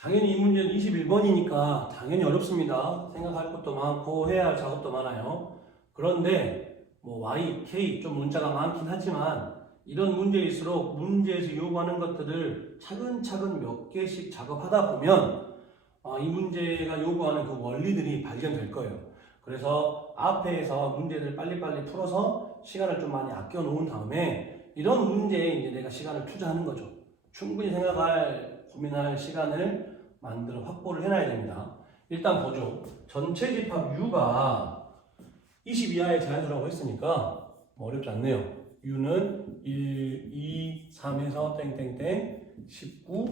당연히 이 문제는 21번이니까 당연히 어렵습니다. 생각할 것도 많고 해야 할 작업도 많아요. 그런데 뭐 Y, K 좀 문자가 많긴 하지만 이런 문제일수록 문제에서 요구하는 것들을 차근차근 몇 개씩 작업하다 보면 이 문제가 요구하는 그 원리들이 발견될 거예요. 그래서 앞에서 문제를 빨리빨리 풀어서 시간을 좀 많이 아껴 놓은 다음에 이런 문제에 이제 내가 시간을 투자하는 거죠. 충분히 생각할, 고민할 시간을 만들어 확보를 해놔야 됩니다. 일단 보죠. 전체 집합 U가 20 이하의 자연수라고 했으니까 뭐 어렵지 않네요. U는 1, 2, 3에서 땡땡땡 19,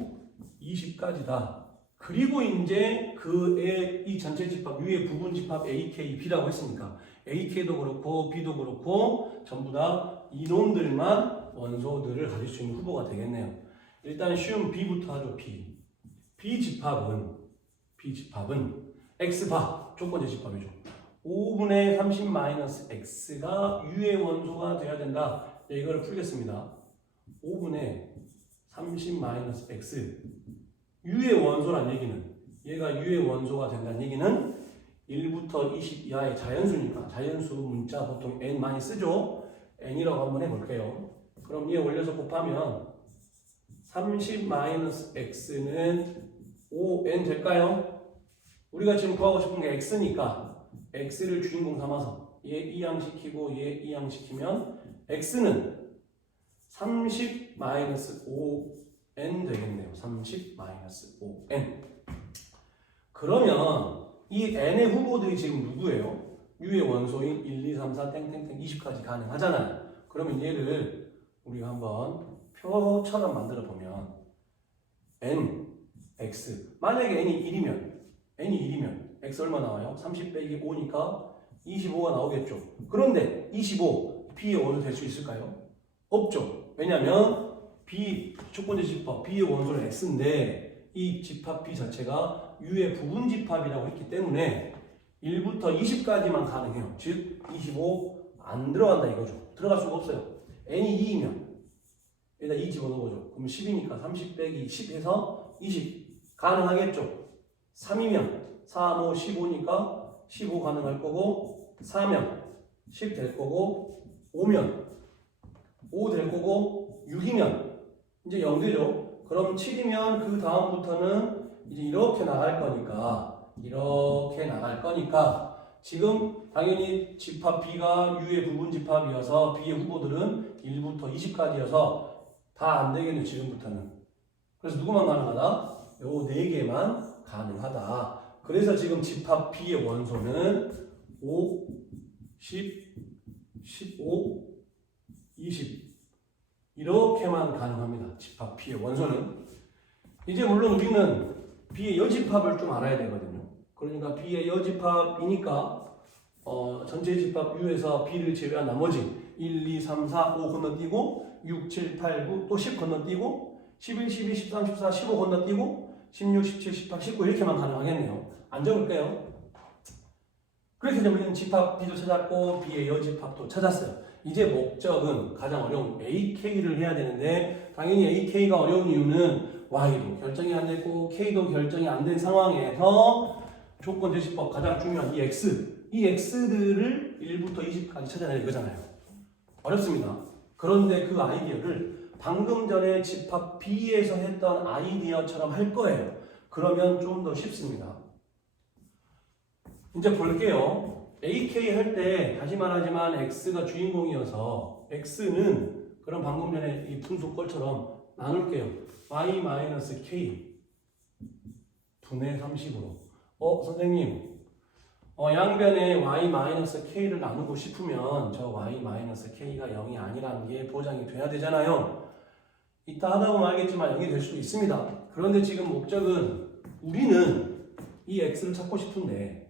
20까지다. 그리고 이제 이 전체 집합 U의 부분 집합 AK, B라고 했으니까 AK도 그렇고 B도 그렇고 전부 다 이놈들만 원소들을 가질 수 있는 후보가 되겠네요. 일단 쉬운 B부터 하죠. B 집합은 X바 조건제 집합이죠. 5분의 30 X가 U의 원소가 돼야 된다. 이걸 풀겠습니다. 5분의 30 X U의 원소란 얘기는 얘가 U의 원소가 된다는 얘기는 1부터 20 이하의 자연수니까 자연수 문자 보통 N 많이 쓰죠. N이라고 한번 해볼게요. 그럼 얘 올려서 곱하면 30 X는 5N 될까요? 우리가 지금 구하고 싶은 게 X니까 X를 주인공 삼아서 얘 이항시키고 얘 이항시키면 X는 30 5N 되겠네요. 30 5N. 그러면 이 N의 후보들이 지금 누구예요? U의 원소인 1, 2, 3, 4, 땡땡땡 20까지 가능하잖아요. 그러면 얘를 우리가 한번 표처럼 만들어 보면 N, X. 만약에 N이 1이면 X 얼마 나와요? 30 빼기 5니까 25가 나오겠죠. 그런데 25, B의 원소 될 수 있을까요? 없죠. 왜냐면 B, 조건제 집합, B의 원소는 X인데 이 집합 B 자체가 U의 부분 집합이라고 했기 때문에 1부터 20까지만 가능해요. 즉 25 안 들어간다 이거죠. 들어갈 수가 없어요. N이 2이면 여기다 2 집어넣은 거죠. 그럼 10이니까 30 빼기 10에서 20 가능하겠죠. 3이면 4, 5, 15니까 15 가능할 거고 4면 10 될 거고 5면 5 될 거고 6이면 이제 0 되죠. 그럼 7이면 그 다음부터는 이제 이렇게 나갈 거니까 지금 당연히 집합 B가 U의 부분 집합이어서 B의 후보들은 1부터 20까지여서 다 안 되겠네요. 지금부터는. 그래서 누구만 가능하다? 요 4개만 가능하다. 그래서 지금 집합 B의 원소는 5, 10, 15, 20 이렇게만 가능합니다. 집합 B의 원소는. 이제 물론 우리는 B의 여집합을 좀 알아야 되거든요. 그러니까 B의 여집합이니까 전체 집합 U에서 B를 제외한 나머지 1, 2, 3, 4, 5 건너뛰고 6, 7, 8, 9 또 10 건너뛰고 11, 12, 13, 14, 15 건너뛰고 16, 17, 18, 19 이렇게만 가능하겠네요. 안 적을게요. 그렇게 되면 집합 B도 찾았고 B의 여집합도 찾았어요. 이제 목적은 가장 어려운 AK를 해야 되는데 당연히 AK가 어려운 이유는 Y도 결정이 안 됐고 K도 결정이 안 된 상황에서 조건제 집합 가장 중요한 이 X들을 1부터 20까지 찾아내는 거잖아요. 어렵습니다. 그런데 그 아이디어를 방금 전에 집합 B에서 했던 아이디어처럼 할 거예요. 그러면 좀 더 쉽습니다. 이제 볼게요. AK 할 때 다시 말하지만 X가 주인공이어서 X는 그럼 방금 전에 이 분수꼴처럼 나눌게요. Y-K 분의 30으로 선생님 양변에 Y-K를 나누고 싶으면 저 Y-K가 0이 아니라는 게 보장이 돼야 되잖아요. 이따 하다 보면 알겠지만 0이 될 수도 있습니다. 그런데 지금 목적은 우리는 이 X를 찾고 싶은데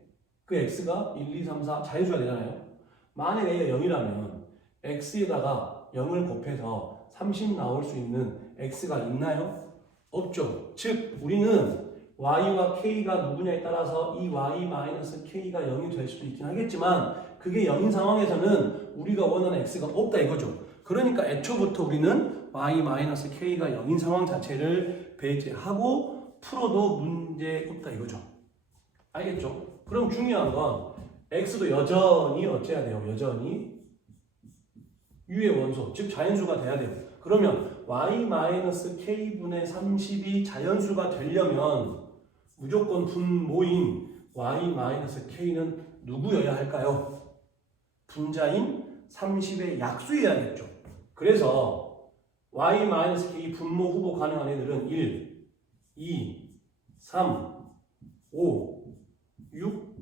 그 X가 1, 2, 3, 4 자연수가 되잖아요. 만약에 0이라면 X에다가 0을 곱해서 30 나올 수 있는 X가 있나요? 없죠. 즉 우리는 Y와 K가 누구냐에 따라서 이 Y-K가 0이 될 수도 있긴 하겠지만 그게 0인 상황에서는 우리가 원하는 X가 없다 이거죠. 그러니까 애초부터 우리는 Y-K가 0인 상황 자체를 배제하고 풀어도 문제 없다 이거죠. 알겠죠? 그럼 중요한 건 x도 여전히 어째야 돼요? 여전히 u의 원소, 즉 자연수가 돼야 돼요. 그러면 y-k분의 30이 자연수가 되려면 무조건 분모인 y-k는 누구여야 할까요? 분자인 30의 약수여야겠죠. 그래서 y-k 분모 후보 가능한 애들은 1, 2, 3, 5, 6,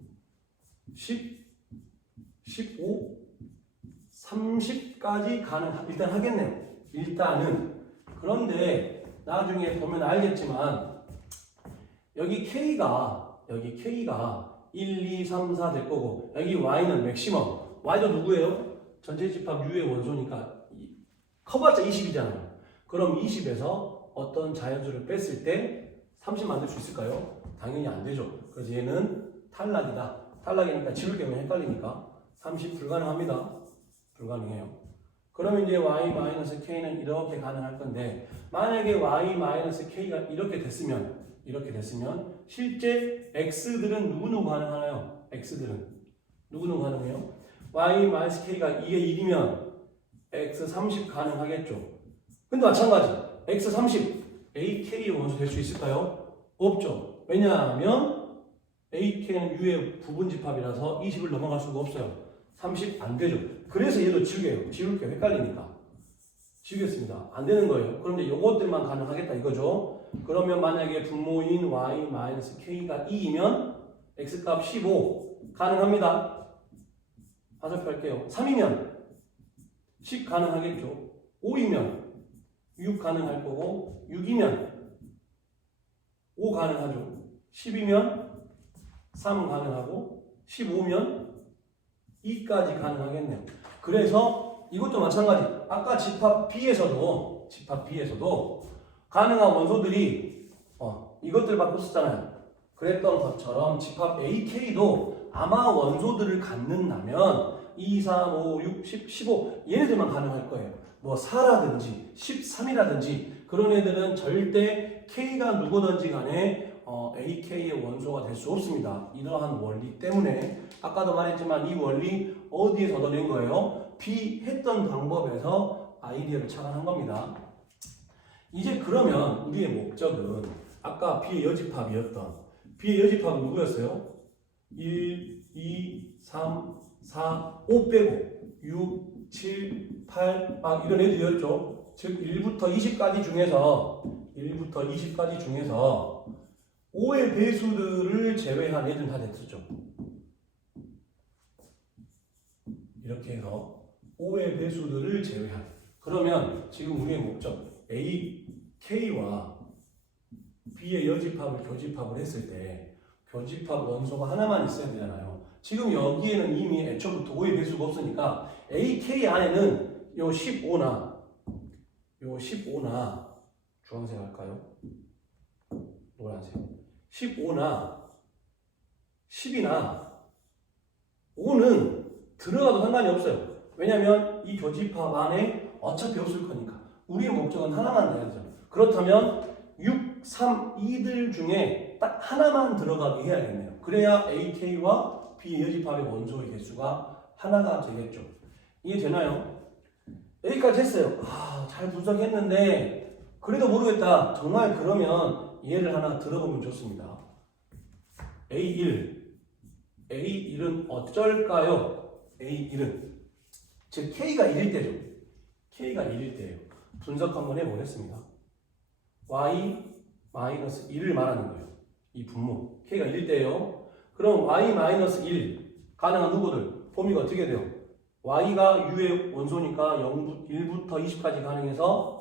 10, 15, 30까지 일단 하겠네요. 일단은. 그런데 나중에 보면 알겠지만 여기 K가 1, 2, 3, 4 될 거고 여기 Y는 맥시멈. Y도 누구예요? 전체 집합 U의 원소니까 커봤자 20이잖아요. 그럼 20에서 어떤 자연수를 뺐을 때 30 만들 수 있을까요? 당연히 안 되죠. 그래서 얘는 탈락이다. 탈락이니까 지울 경우에 헷갈리니까 30 불가능합니다. 불가능해요. 그러면 이제 y-k는 이렇게 가능할 건데 만약에 y-k가 이렇게 됐으면 실제 x들은 누구누구 가능하나요? x들은 누구누구 가능해요? y-k가 이게 1이면 x 30 가능하겠죠. 근데 마찬가지 x 30 ak의 원소 될 수 있을까요? 없죠. 왜냐하면 ak는 u의 부분집합이라서 20을 넘어갈 수가 없어요. 30 안 되죠. 그래서 얘도 지울게요. 헷갈리니까. 지우겠습니다. 안 되는 거예요. 그럼 이제 요것들만 가능하겠다 이거죠. 그러면 만약에 분모인 y-k가 2이면 x값 15 가능합니다. 화살표할게요. 3이면 10 가능하겠죠. 5이면 6 가능할 거고 6이면 5 가능하죠. 10이면 3 가능하고 15면 2까지 가능하겠네요. 그래서 이것도 마찬가지. 아까 집합 B에서도 가능한 원소들이 이것들 받고 썼잖아요. 그랬던 것처럼 집합 AK도 아마 원소들을 갖는다면 2, 3, 5, 6, 10, 15 얘네들만 가능할 거예요. 뭐 4라든지 13이라든지 그런 애들은 절대 K가 누구든지 간에 AK의 원소가 될 수 없습니다. 이러한 원리 때문에 아까도 말했지만 이 원리 어디에서 얻어낸 거예요? B 했던 방법에서 아이디어를 착안한 겁니다. 이제 그러면 우리의 목적은 아까 B의 여집합이었던 B의 여집합은 누구였어요? 1, 2, 3, 4, 5 빼고 6, 7, 8 막 이런 애들이었죠. 즉 1부터 20까지 중에서 5의 배수들을 제외한 애들은 다 됐었죠. 이렇게 해서 5의 배수들을 제외한. 그러면 지금 우리의 목적 A, K와 B의 여집합을 교집합을 했을 때 교집합 원소가 하나만 있어야 되잖아요. 지금 여기에는 이미 애초부터 5의 배수가 없으니까 A, K 안에는 요 15나 주황색 할까요? 노란색 15나 10이나 5는 들어가도 상관이 없어요. 왜냐하면 이 교집합 안에 어차피 없을 거니까. 우리의 목적은 하나만 내야죠. 그렇다면 6, 3, 2들 중에 딱 하나만 들어가게 해야겠네요. 그래야 AK와 B의 여집합의 원소의 개수가 하나가 되겠죠. 이해되나요? 여기까지 했어요. 잘 분석했는데 그래도 모르겠다. 정말 그러면 예를 하나 들어보면 좋습니다. A1은 어쩔까요? A1은 즉 K가 1일 때죠. K가 1일 때예요. 분석 한번 해보겠습니다. Y-1을 말하는 거예요. 이 분모 K가 1일 때예요. 그럼 Y-1 가능한 누구들? 범위가 어떻게 돼요? Y가 U의 원소니까 1부터 20까지 가능해서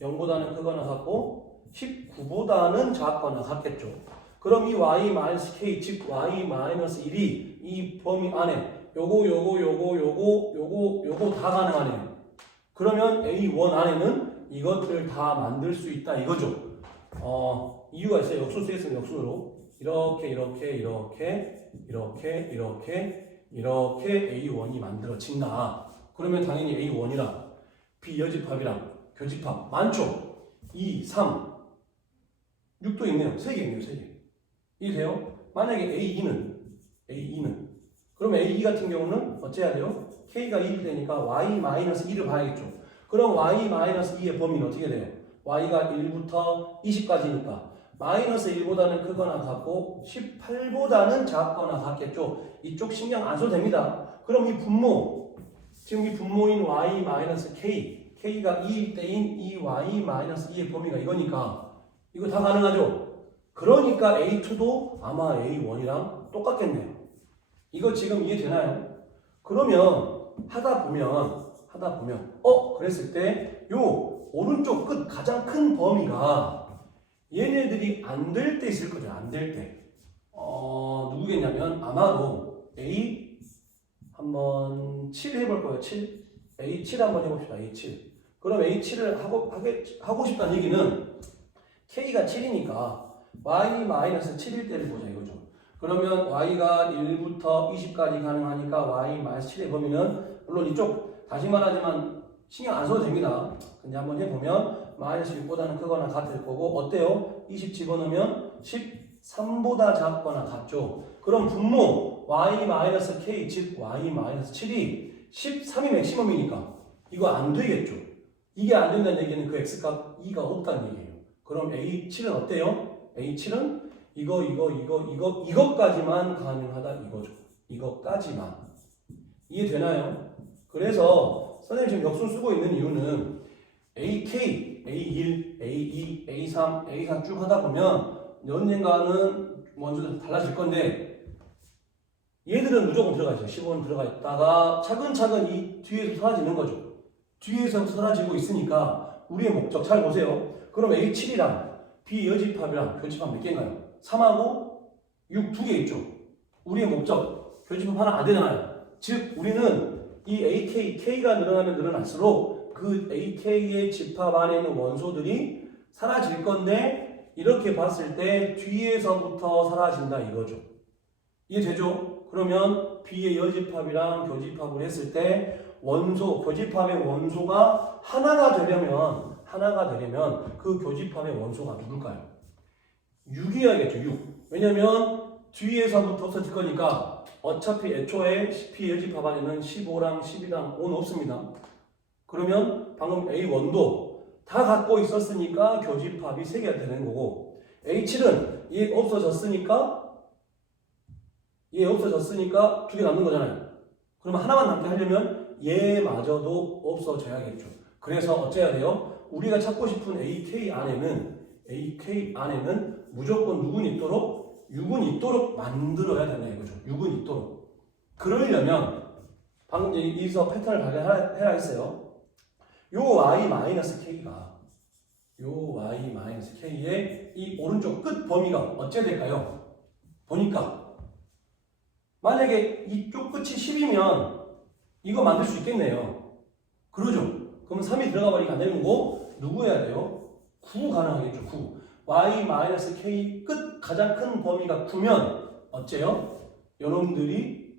0보다는 크거나 같고 19보다는 작거나 같겠죠. 그럼 이 Y-K 즉 Y-1이 이 범위 안에 요거 다 가능하네요. 그러면 A1 안에는 이것들 다 만들 수 있다 이거죠. 이유가 있어요. 역수 쓰겠습니다. 역수로 이렇게 A1이 만들어진다. 그러면 당연히 A1이랑 B 여집합이랑 교집합 많죠. 2, 3, 6도 있네요. 3개 있네요. 3개. 이해돼요? 만약에 A2는 그러면 A2 같은 경우는 어째야 돼요? K가 1이 되니까 Y-2를 봐야겠죠. 그럼 Y-2의 범위는 어떻게 돼요? Y가 1부터 20까지니까 마이너스 1보다는 크거나 같고 18보다는 작거나 같겠죠. 이쪽 신경 안 써도 됩니다. 그럼 이 분모, 지금 이 분모인 Y-K, K가 2일 때인 이 Y-2의 범위가 이거니까 이거 다 가능하죠? 그러니까 A2도 아마 A1이랑 똑같겠네요. 이거 지금 이해되나요? 그러면 하다 보면 그랬을 때 요 오른쪽 끝 가장 큰 범위가 얘네들이 안 될 때 있을 거죠. 안 될 때. 누구겠냐면 아마도 A 한번 7 해볼 거예요. 7. A7 한번 해봅시다. A7. 그럼 A7을 하고 싶다는 얘기는 K가 7이니까 Y-7일 때를 보자 이거죠. 그러면 Y가 1부터 20까지 가능하니까 Y-7의 범위는 물론 이쪽 다시 말하지만 신경 안 써도 됩니다. 근데 한번 해보면 마이너스 6보다는 크거나 같을 거고 어때요? 20 집어넣으면 13보다 작거나 같죠. 그럼 분모 Y-K 즉 Y-7이 13이 맥시멈이니까 이거 안 되겠죠. 이게 안 된다는 얘기는 그 X값 2가 없다는 얘기예요. 그럼 A7은 어때요? A7은 이것까지만 가능하다 이거죠. 이것까지만. 이해되나요? 그래서 선생님 지금 역순 쓰고 있는 이유는 AK, A1, A2, A3, A4 쭉 하다 보면 언젠가는 원소들이 달라질 건데 얘들은 무조건 들어가 있어요. 15는 들어가 있다가 차근차근 이 뒤에서 사라지는 거죠. 뒤에서 사라지고 있으니까 우리의 목적 잘 보세요. 그럼 A7이랑 비여집합이랑 교집합 몇 개인가요? 3하고 6 두 개 있죠. 우리의 목적 교집합 하나 안 되잖아요. 즉 우리는 이 AK, K가 늘어나면 늘어날수록 그 AK의 집합 안에 있는 원소들이 사라질 건데 이렇게 봤을 때 뒤에서부터 사라진다 이거죠. 이해되죠? 그러면 B의 여집합이랑 교집합을 했을 때 원소, 교집합의 원소가 하나가 되려면 그 교집합의 원소가 누굴까요? 6이어야겠죠. 6. 왜냐면 뒤에서부터 없어질 거니까 어차피 애초에 P 여집합 안에는 15랑 12랑 5는 없습니다. 그러면 방금 A1도 다 갖고 있었으니까 교집합이 3개가 되는 거고 A7은 얘 없어졌으니까 2개 남는 거잖아요. 그러면 하나만 남게 하려면 얘마저도 없어져야겠죠. 그래서 어째야 돼요? 우리가 찾고 싶은 AK 안에는 무조건 누군 있도록 6은 있도록 만들어야 되는 거죠. 6은 있도록. 그러려면 방금 이제 여기서 패턴을 발견해야 했어요. 요 Y-K의 이 오른쪽 끝 범위가 어째 될까요? 보니까 만약에 이쪽 끝이 10이면 이거 만들 수 있겠네요. 그러죠? 그럼 3이 들어가 버리니까 안 되는 거고 누구 해야 돼요? 9 가능하겠죠. 9. Y-K 끝 가장 큰 범위가 9면 어째요? 여러분들이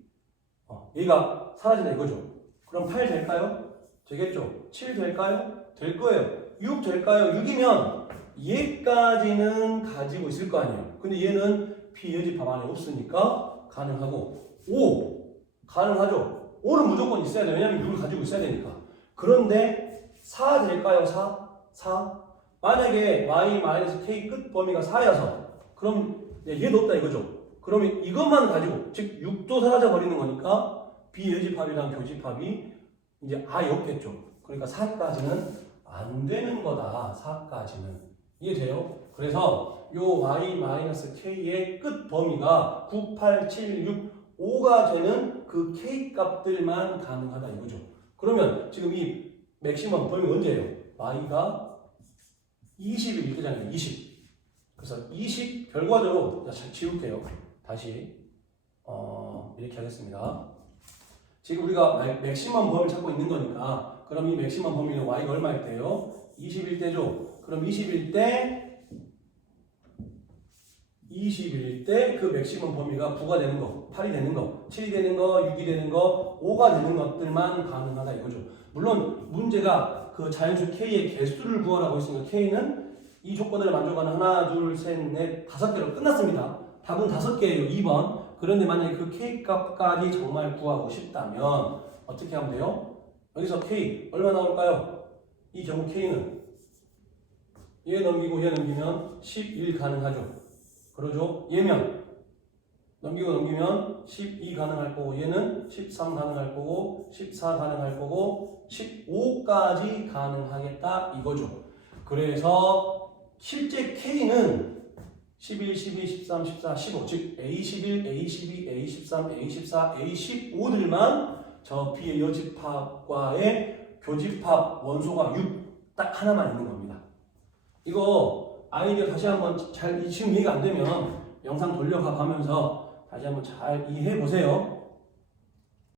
얘가 사라진다 이거죠. 그럼 8 될까요? 되겠죠. 7 될까요? 될 거예요. 6 될까요? 6이면 얘까지는 가지고 있을 거 아니에요. 근데 얘는 비여집합 안에 없으니까 가능하고 5 가능하죠. 5는 무조건 있어야 돼요. 왜냐면 6을 가지고 있어야 되니까. 그런데 4 될까요? 4? 만약에 Y-K 끝 범위가 4여서 그럼 얘도 없다 이거죠. 그러면 이것만 가지고 즉 6도 사라져 버리는 거니까 비여집합이랑 교집합이 이제 아예 없겠죠. 그러니까 4까지는 안 되는 거다. 4까지는. 이해돼요? 그래서 요 Y-K의 끝 범위가 9, 8, 7, 6, 5가 되는 그 K 값들만 가능하다 이거죠. 그러면 지금 이 맥시멈 범위가 언제예요? Y가 20일 이때잖아요. 20. 그래서 20 결과적으로 잘 지울게요. 다시 이렇게 하겠습니다. 지금 우리가 맥시멈 범위를 찾고 있는 거니까 그럼 이 맥시멈 범위는 Y가 얼마일 때요? 20일 때죠. 그럼 20일 때 그 맥시멈 범위가 9가 되는 거, 8이 되는 거, 7이 되는 거, 6이 되는 거, 5가 되는 것들만 가능하다 이거죠. 물론 문제가 그 자연수 K의 개수를 구하라고 했으니까 K는 이 조건을 만족하는 하나, 둘, 셋, 넷, 5개로 끝났습니다. 답은 5개예요. 2번. 그런데 만약에 그 K 값까지 정말 구하고 싶다면 어떻게 하면 돼요? 여기서 K 얼마 나올까요? 이 경우 K는 얘 넘기고 얘 넘기면 11 가능하죠. 그러죠? 얘면 넘기고 넘기면 12 가능할 거고 얘는 13 가능할 거고 14 가능할 거고 15까지 가능하겠다 이거죠. 그래서 실제 K는 11, 12, 13, 14, 15 즉 A11, A12, A13, A14, A15들만 저 B의 여집합과의 교집합 원소가 6 딱 하나만 있는 겁니다. 이거 아이디어 다시 한번 잘 지금 이해가 안 되면 영상 돌려가 가면서 다시 한번 잘 이해해 보세요.